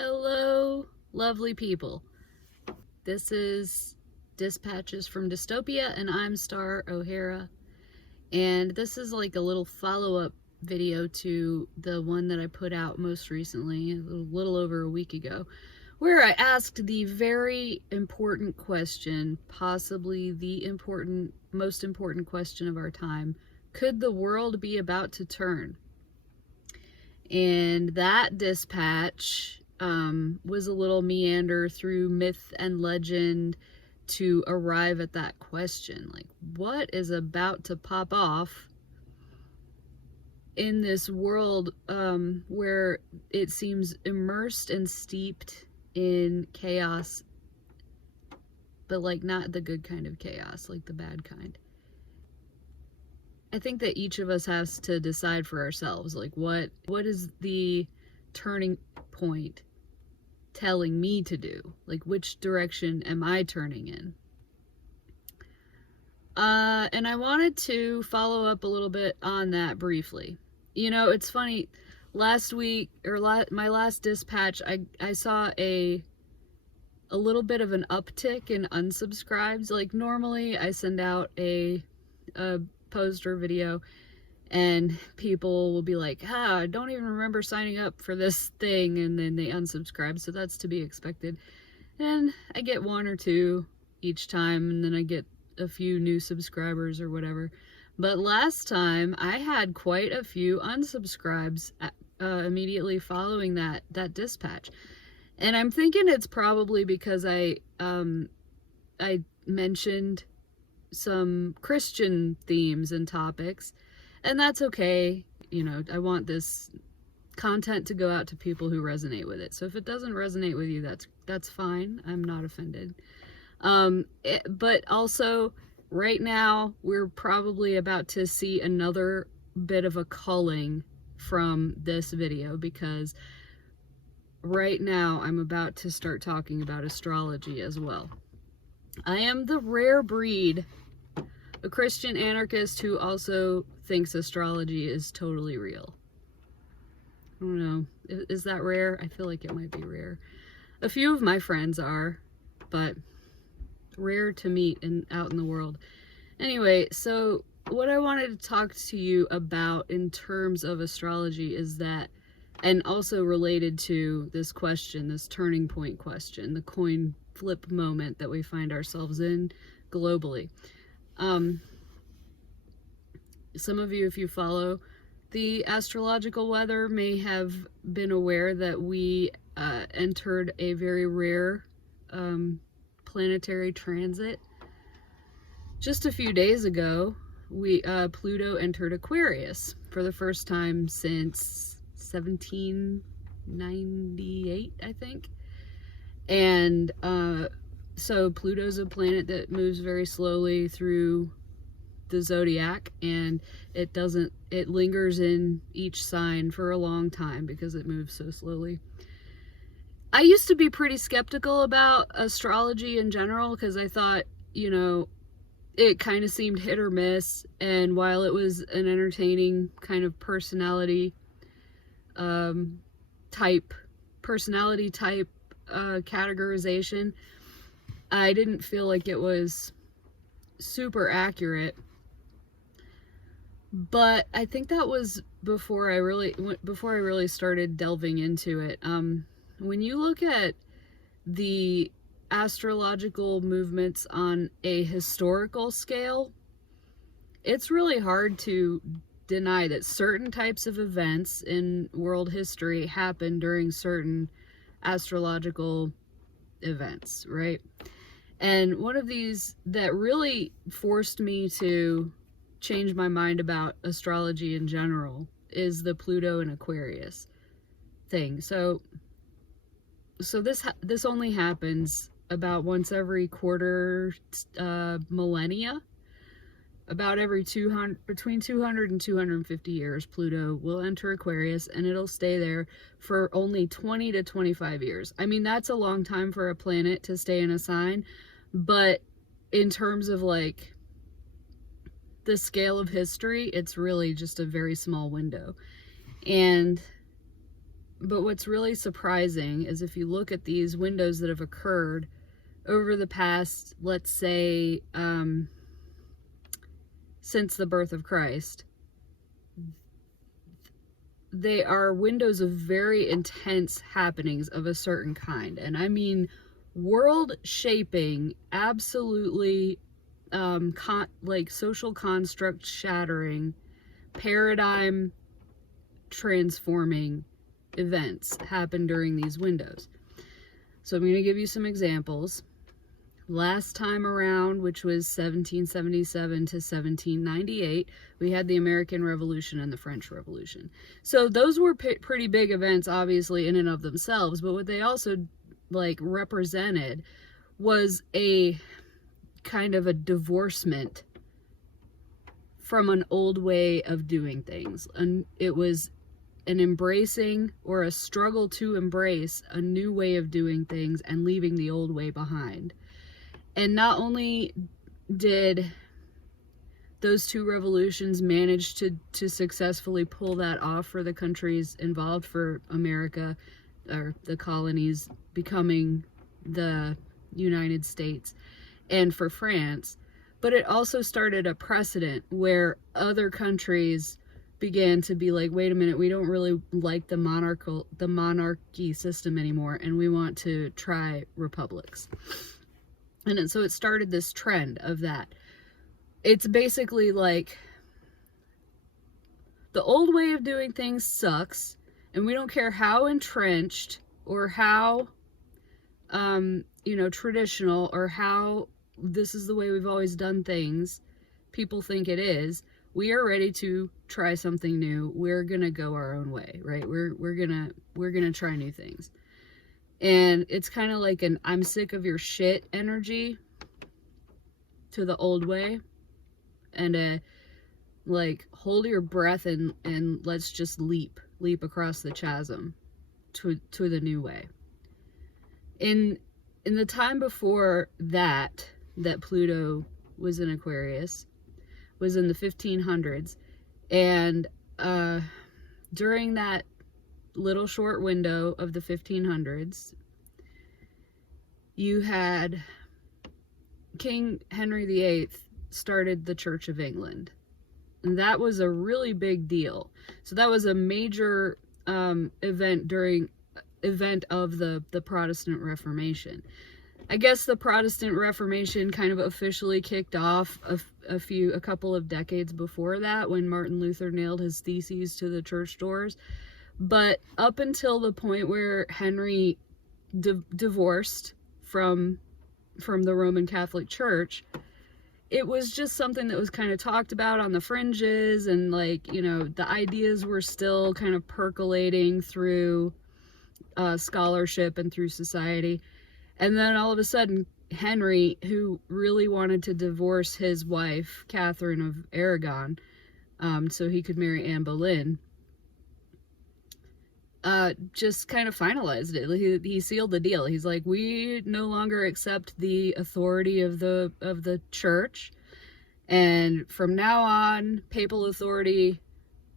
Hello, lovely people. This is Dispatches from Dystopia, and I'm Star O'Hara. And this is like a little follow-up video to the one that I put out most recently, a little over a week ago, where I asked the very important question, possibly the most important question of our time: could the world be about to turn? And that dispatch was a little meander through myth and legend to arrive at that question. Like, what is about to pop off in this world where it seems immersed and steeped in chaos, but like not the good kind of chaos, like the bad kind? I think that each of us has to decide for ourselves, like what is the turning point telling me to do? Like, which direction am I turning in? And I wanted to follow up a little bit on that briefly. You know, it's funny, last week, or my last dispatch, I saw a little bit of an uptick in unsubscribes. Like, normally I send out a post or video and people will be like, I don't even remember signing up for this thing, and then they unsubscribe, so that's to be expected. And I get one or two each time, and then I get a few new subscribers or whatever. But last time I had quite a few unsubscribes immediately following that dispatch. And I'm thinking it's probably because I mentioned some Christian themes and topics, and that's okay. You know, I want this content to go out to people who resonate with it. So if it doesn't resonate with you, that's fine. I'm not offended. But also, right now, we're probably about to see another bit of a culling from this video, because right now I'm about to start talking about astrology as well. I am the rare breed, a Christian anarchist who also thinks astrology is totally real. I don't know, is that rare? I feel like it might be rare. A few of my friends are, but rare to meet out in the world. Anyway, so what I wanted to talk to you about in terms of astrology is that, and also related to this question, this turning point question, the coin flip moment that we find ourselves in globally. Some of you, if you follow the astrological weather, may have been aware that we entered a very rare planetary transit. Just a few days ago, Pluto entered Aquarius for the first time since 1798, I think. And so Pluto's a planet that moves very slowly through the zodiac, and it lingers in each sign for a long time because it moves so slowly. I used to be pretty skeptical about astrology in general, because I thought, you know, it kind of seemed hit or miss, and while it was an entertaining kind of personality type categorization, I didn't feel like it was super accurate. But I think that was before I really started delving into it. When you look at the astrological movements on a historical scale, it's really hard to deny that certain types of events in world history happen during certain astrological events, right? And one of these that really forced me to change my mind about astrology in general is the Pluto and Aquarius thing. So this only happens about once every quarter millennia. About every between 200 and 250 years, Pluto will enter Aquarius, and it'll stay there for only 20 to 25 years. I mean, that's a long time for a planet to stay in a sign, but in terms of like the scale of history, it's really just a very small window. And But what's really surprising is if you look at these windows that have occurred over the past, let's say, since the birth of Christ, they are windows of very intense happenings of a certain kind. And I mean world shaping, absolutely like social construct shattering, paradigm transforming events happen during these windows. So I'm going to give you some examples. Last time around, which was 1777 to 1798, we had the American Revolution and the French Revolution. So those were pretty big events, obviously, in and of themselves, but what they also like represented was a kind of a divorcement from an old way of doing things. And it was an embracing or a struggle to embrace a new way of doing things and leaving the old way behind. And not only did those two revolutions manage to successfully pull that off for the countries involved, for America, or the colonies becoming the United States, and for France, but it also started a precedent where other countries began to be like, wait a minute, we don't really like the monarchy system anymore, and we want to try republics. And so it started this trend of that. It's basically like the old way of doing things sucks, and we don't care how entrenched or how traditional or how this is the way we've always done things people think it is. We are ready to try something new. We're gonna go our own way, right? We're gonna try new things. And it's kind of like an I'm sick of your shit energy to the old way, and a like hold your breath and let's just leap across the chasm to the new way. In the time before that Pluto was in Aquarius was in the 1500s, and during that little short window of the 1500s, you had King Henry VIII started the Church of England, and that was a really big deal. So that was a major event of the Protestant Reformation. I guess the Protestant Reformation kind of officially kicked off a couple of decades before that, when Martin Luther nailed his theses to the church doors. But up until the point where Henry divorced from the Roman Catholic Church, it was just something that was kind of talked about on the fringes, and the ideas were still kind of percolating through scholarship and through society. And then all of a sudden, Henry, who really wanted to divorce his wife, Catherine of Aragon, so he could marry Anne Boleyn, just kind of finalized it. He sealed the deal. He's like, we no longer accept the authority of the church, and from now on, papal authority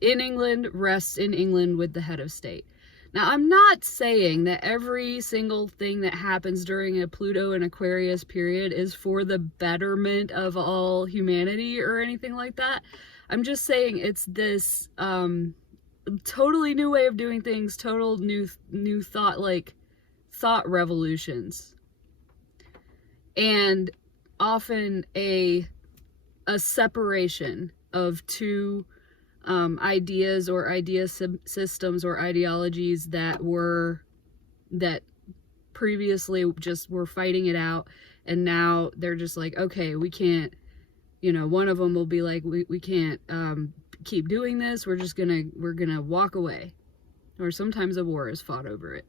in England rests in England with the head of state. Now, I'm not saying that every single thing that happens during a Pluto and Aquarius period is for the betterment of all humanity or anything like that. I'm just saying it's this totally new way of doing things, total new thought revolutions, and often a separation of two ideas or idea systems or ideologies that previously just were fighting it out, and now they're just like, okay, we can't, one of them will be like, we can't keep doing this, we're gonna walk away, or sometimes a war is fought over it.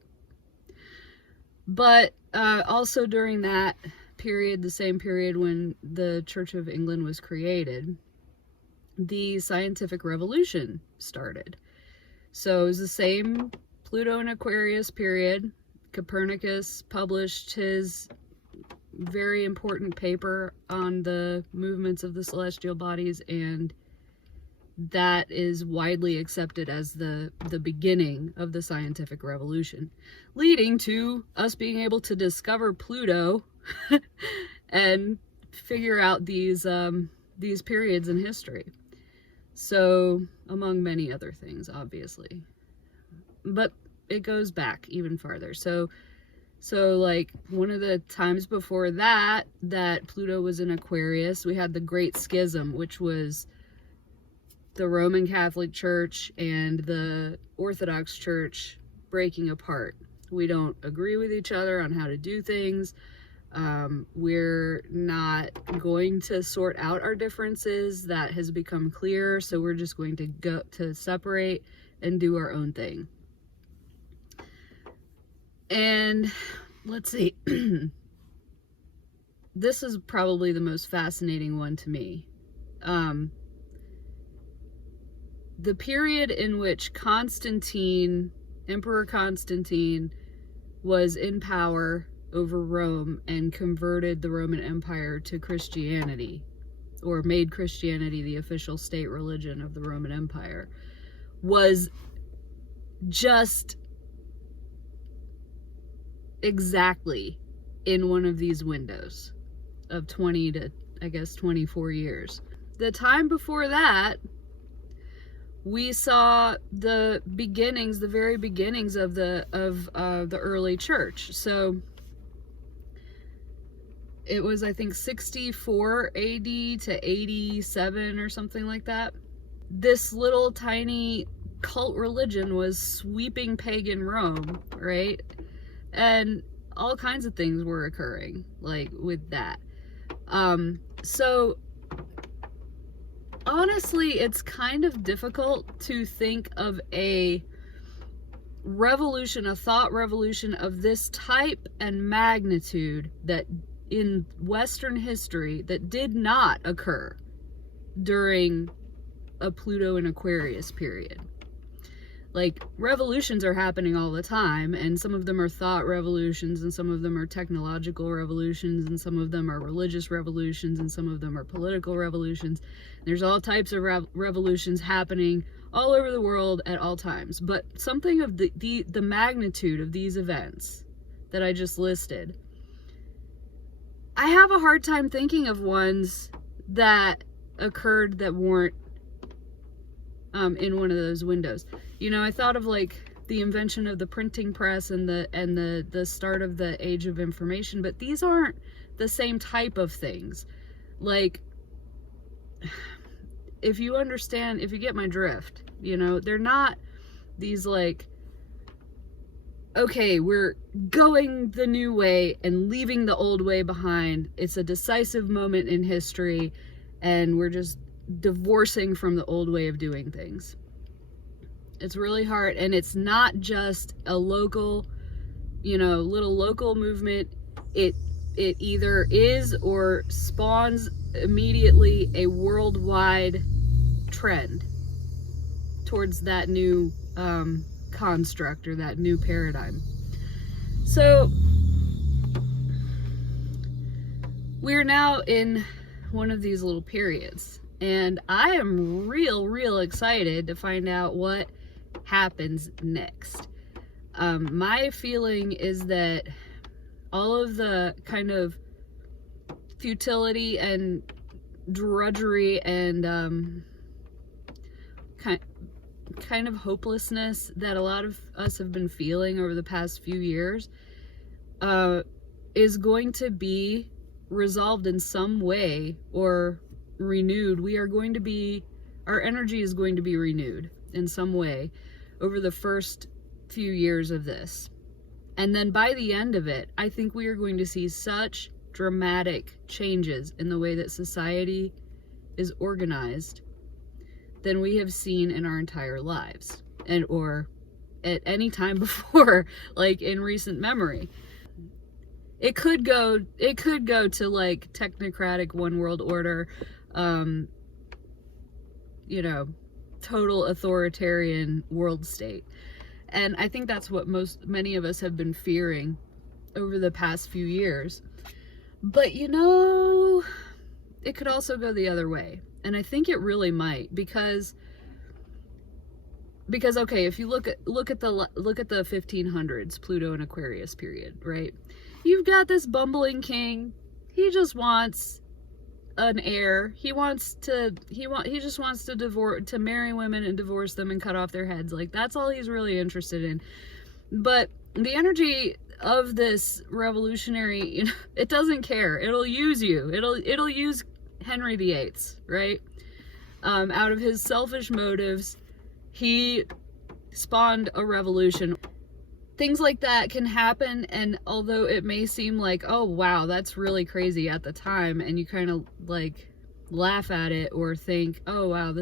But also during that period, the same period when the Church of England was created, the scientific revolution started. So it was the same Pluto and Aquarius period. Copernicus published his very important paper on the movements of the celestial bodies, and that is widely accepted as the beginning of the scientific revolution, leading to us being able to discover Pluto and figure out these periods in history. So, among many other things, obviously. But it goes back even farther. So like one of the times before that Pluto was in Aquarius, we had the Great Schism, which was the Roman Catholic Church and the Orthodox Church breaking apart. We don't agree with each other on how to do things. We're not going to sort out our differences. That has become clear. So we're just going to go to separate and do our own thing. And let's see. This is probably the most fascinating one to me. The period in which Emperor Constantine, was in power over Rome and converted the Roman Empire to Christianity, or made Christianity the official state religion of the Roman Empire, was just exactly in one of these windows of 20 to, I guess, 24 years. The time before that, we saw the very beginnings of the early church. So it was, I think, 64 AD to 87 or something like that. This little tiny cult religion was sweeping pagan Rome, right? And all kinds of things were occurring, like, with that. So honestly, it's kind of difficult to think of a thought revolution of this type and magnitude that in Western history that did not occur during a Pluto and Aquarius period. Like, revolutions are happening all the time, and some of them are thought revolutions, and some of them are technological revolutions, and some of them are religious revolutions, and some of them are political revolutions. There's all types of revolutions happening all over the world at all times. But something of the magnitude of these events that I just listed, I have a hard time thinking of ones that occurred that weren't in one of those windows. You know, I thought of like the invention of the printing press and the start of the age of information, but these aren't the same type of things. Like, if you get my drift, you know, they're not these like, okay, we're going the new way and leaving the old way behind. It's a decisive moment in history, and we're just divorcing from the old way of doing things. It's really hard, and it's not just a local, little local movement. It either is or spawns immediately a worldwide trend towards that new construct or that new paradigm. So we're now in one of these little periods, and I am real excited to find out what happens next. My feeling is that all of the kind of futility and drudgery and kind of hopelessness that a lot of us have been feeling over the past few years is going to be resolved in some way or renewed. Our energy is going to be renewed in some way over the first few years of this. And then by the end of it, I think we are going to see such dramatic changes in the way that society is organized than we have seen in our entire lives, or at any time before, like in recent memory. It could go to like technocratic one world order, total authoritarian world state. And I think that's what many of us have been fearing over the past few years. But it could also go the other way. And I think it really might, because because okay, if you look at the 1500s Pluto and Aquarius period, right? You've got this bumbling king. He just wants an heir. He just wants to marry women and divorce them and cut off their heads. Like, that's all he's really interested in. But the energy of this revolutionary, you know, it doesn't care. It'll use you. It'll use Henry VIII, right? Out of his selfish motives, he spawned a revolution. Things like that can happen, and although it may seem like, oh wow, that's really crazy at the time, and you kind of like laugh at it or think, oh wow,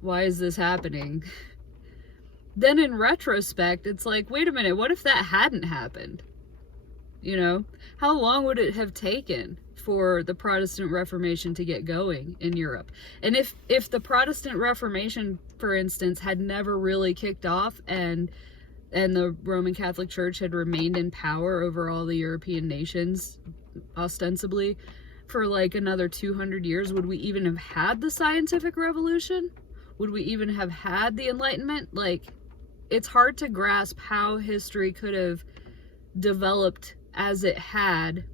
why is this happening? Then in retrospect, it's like, wait a minute, what if that hadn't happened? You know, how long would it have taken for the Protestant Reformation to get going in Europe? And if the Protestant Reformation, for instance, had never really kicked off, and the Roman Catholic Church had remained in power over all the European nations, ostensibly, for like another 200 years, would we even have had the scientific revolution? Would we even have had the Enlightenment? Like, it's hard to grasp how history could have developed as it has,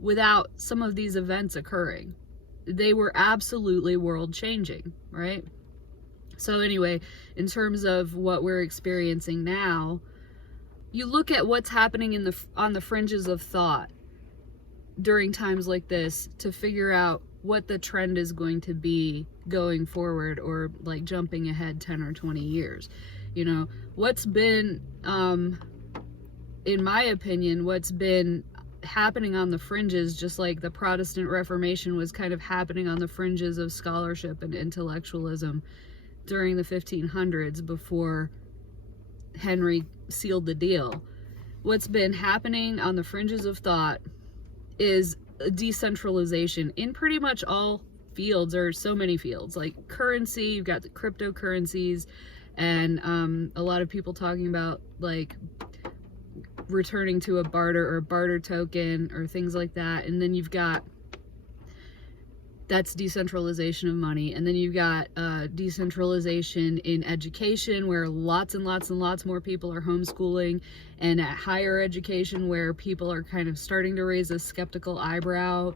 without some of these events occurring. They were absolutely world-changing, right? So anyway, in terms of what we're experiencing now, you look at what's happening on the fringes of thought during times like this to figure out what the trend is going to be going forward, or like jumping ahead 10 or 20 years. You know, what's been, in my opinion, what's been happening on the fringes, just like the Protestant Reformation was kind of happening on the fringes of scholarship and intellectualism during the 1500s before Henry sealed the deal. What's been happening on the fringes of thought is a decentralization in pretty much all fields, or so many fields, like currency. You've got the cryptocurrencies, and a lot of people talking about like returning to a barter token or things like that. And then you've got, that's decentralization of money. And then you've got decentralization in education, where lots and lots and lots more people are homeschooling, and at higher education, where people are kind of starting to raise a skeptical eyebrow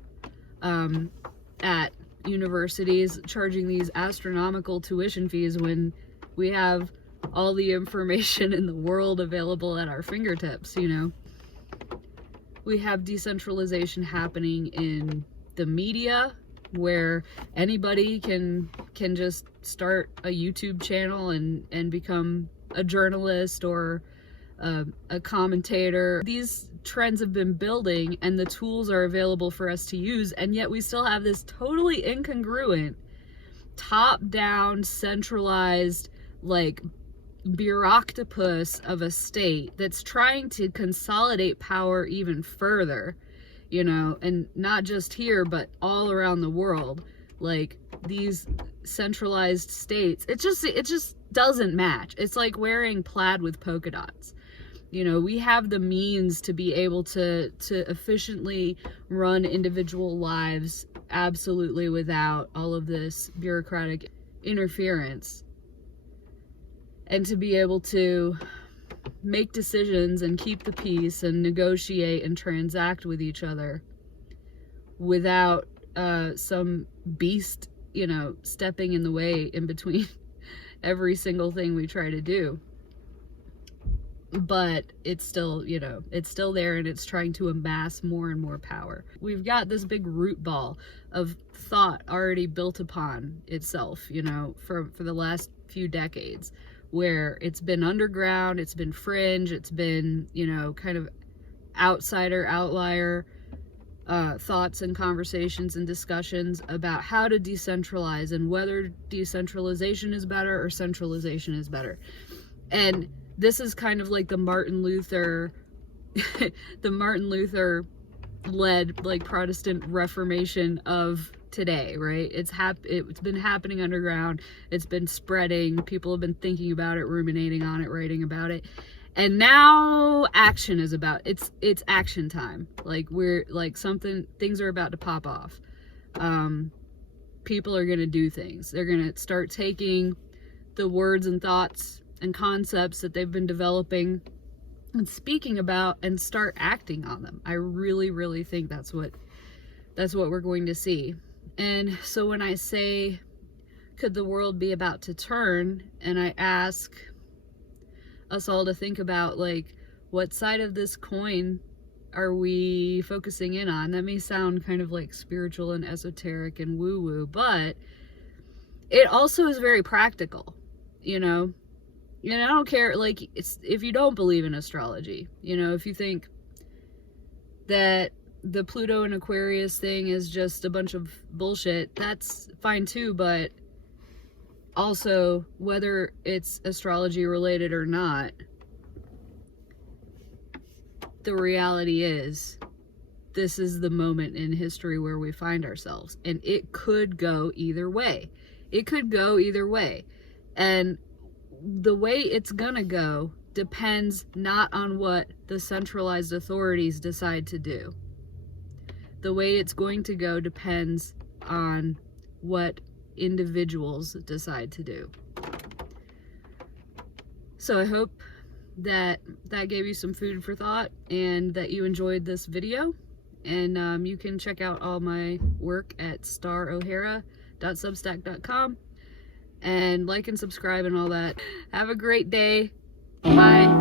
at universities, charging these astronomical tuition fees when we have all the information in the world available at our fingertips. You know, we have decentralization happening in the media, where anybody can just start a YouTube channel and become a journalist or a commentator. These trends have been building, and the tools are available for us to use, and yet we still have this totally incongruent, top-down, centralized, like, bureauctopus of a state that's trying to consolidate power even further, you know, and not just here, but all around the world. Like, these centralized states, it just doesn't match. It's like wearing plaid with polka dots. You know, we have the means to be able to efficiently run individual lives absolutely without all of this bureaucratic interference, and to be able to make decisions and keep the peace and negotiate and transact with each other without some beast, you know, stepping in the way in between every single thing we try to do. But it's still, you know, it's still there, and it's trying to amass more and more power. We've got this big root ball of thought already built upon itself, you know, for the last few decades, where it's been underground, it's been fringe, it's been, you know, kind of outlier thoughts and conversations and discussions about how to decentralize, and whether decentralization is better or centralization is better. And this is kind of like the Martin Luther led, like, Protestant Reformation of today, right? It's been happening underground. It's been spreading. People have been thinking about it, ruminating on it, writing about it. And now action is it's action time. Like, things are about to pop off. people are going to do things. They're going to start taking the words and thoughts and concepts that they've been developing and speaking about and start acting on them. I really, really think that's what we're going to see. And so when I say, could the world be about to turn, and I ask us all to think about, like, what side of this coin are we focusing in on? That may sound kind of like spiritual and esoteric and woo-woo, but it also is very practical, you know? And I don't care, like, if you don't believe in astrology, you know, if you think that the Pluto and Aquarius thing is just a bunch of bullshit, that's fine too, but also, whether it's astrology related or not, the reality is, this is the moment in history where we find ourselves, and it could go either way. It could go either way, and the way it's gonna go depends not on what the centralized authorities decide to do. The way it's going to go depends on what individuals decide to do. So I hope that gave you some food for thought, and that you enjoyed this video. And you can check out all my work at starohara.substack.com, and like and subscribe and all that. Have a great day. Bye.